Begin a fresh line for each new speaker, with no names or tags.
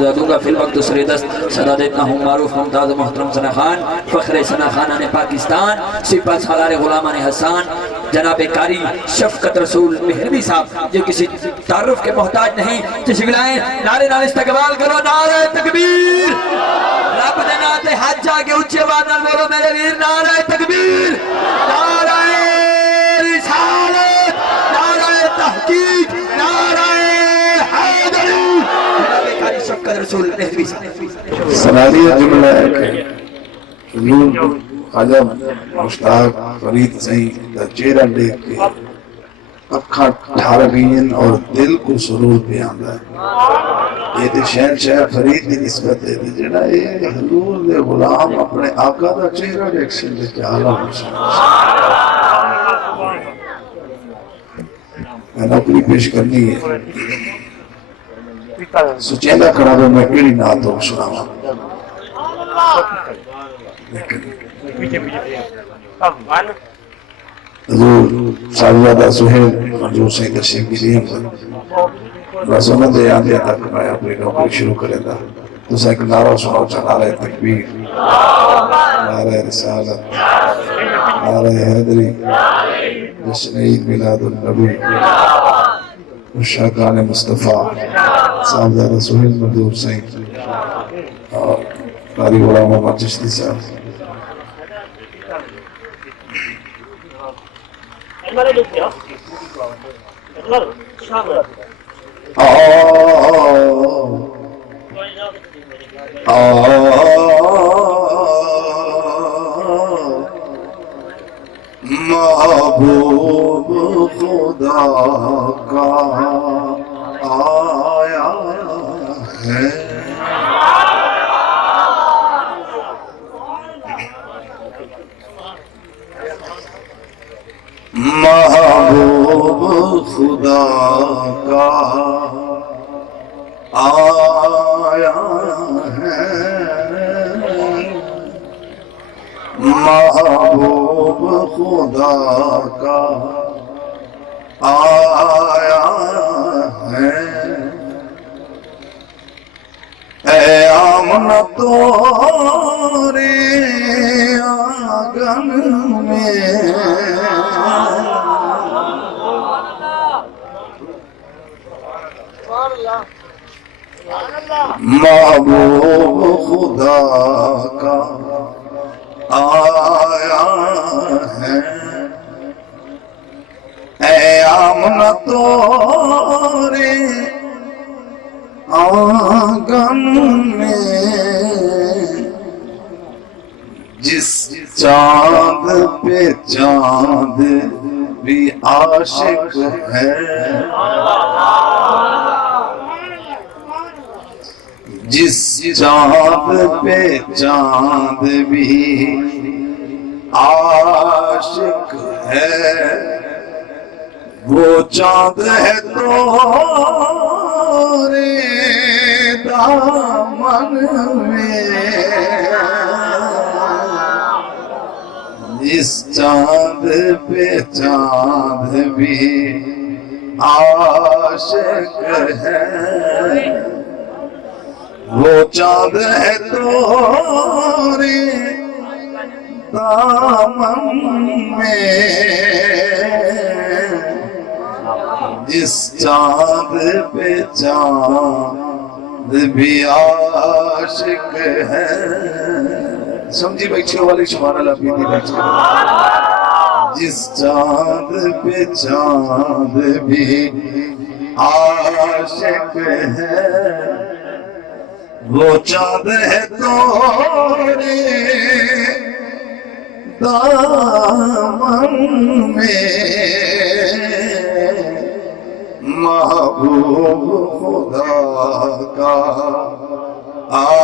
سزا دوں گا، فی الوقت دوسرے دست، صدا دیتا ہوں، معروف ممتاز محترم سنا خان، فخر سنا خانہ پاکستان سپہ سالار غلامان حسان، جناب کاری شفقت رسول مہربی صاحب جو کسی تعارف کے محتاج نہیں، جس گلائیں نعرے نال استقبال کرو، نعرہ تکبیر۔ رب دے ناتے حج جا کے اچھے بات نال بولو، میرے ویر، نعرہ تکبیر۔ نعرہ رسالت نعرہ تحقیق نعرہ حیدری جناب کاری شفقت رسول مہربی صاحب
سناریہ جملہ ہے کہ حضور خواجہ مشتاق، فرید سہیں کا چہرہ دیکھ کے اکھاں ٹھار گئین اور دل کو سرور بھی آندا ہے۔ یہ تے شہن شہر فرید دی نسبت دے دی جڑا یہ حضور دے غلام اپنے آقا دا چہرہ دیکھ سے دے کے عالم حسین میں نوکری پیش کرنی ہے۔ سچیدہ کھڑا دو میں کیڑی نات ہو سناواں۔ حضور صاحبزادہ سہیل، منظور سے تشریف کی دیم سے رسولہ دے آدھے تک میں اپنی نوکری شروع کرے دا۔ تو سے ایک نعرہ سناو چا نعرہ تکبیر۔ نعرہ رسالت۔ نعرہ حیدری۔ جشن عید میلاد النبی۔ مشاکان مصطفیٰ صاحبزادہ سہیل منظور سے اور قاری غلام محمد چشتی صاحب محبوب خدا کا آیا ہے محبوب خدا کا آیا ہے محبوب خدا کا آیا ہے اے آمن تورے آگن میں محبوب خدا کا آیا ہے۔ اے آمن تورے آنگن میں جس چاند پہ چاند بھی عاشق ہے۔ جس چاند پہ چاند بھی عاشق ہے وہ چاند ہے تو دامن میں جس چاند پہ چاند بھی عاشق ہے وہ چاند ہے تو دامن میں۔ جس چاند پہ چاند بھی عاشق ہے۔ سمجھی بیٹھے والی شمار اللہ پیدی بیٹھے جس چاند پہ چاند بھی عاشق ہے۔ وہ چاند ہے توڑے دامن میں محبوب خدا کا آیا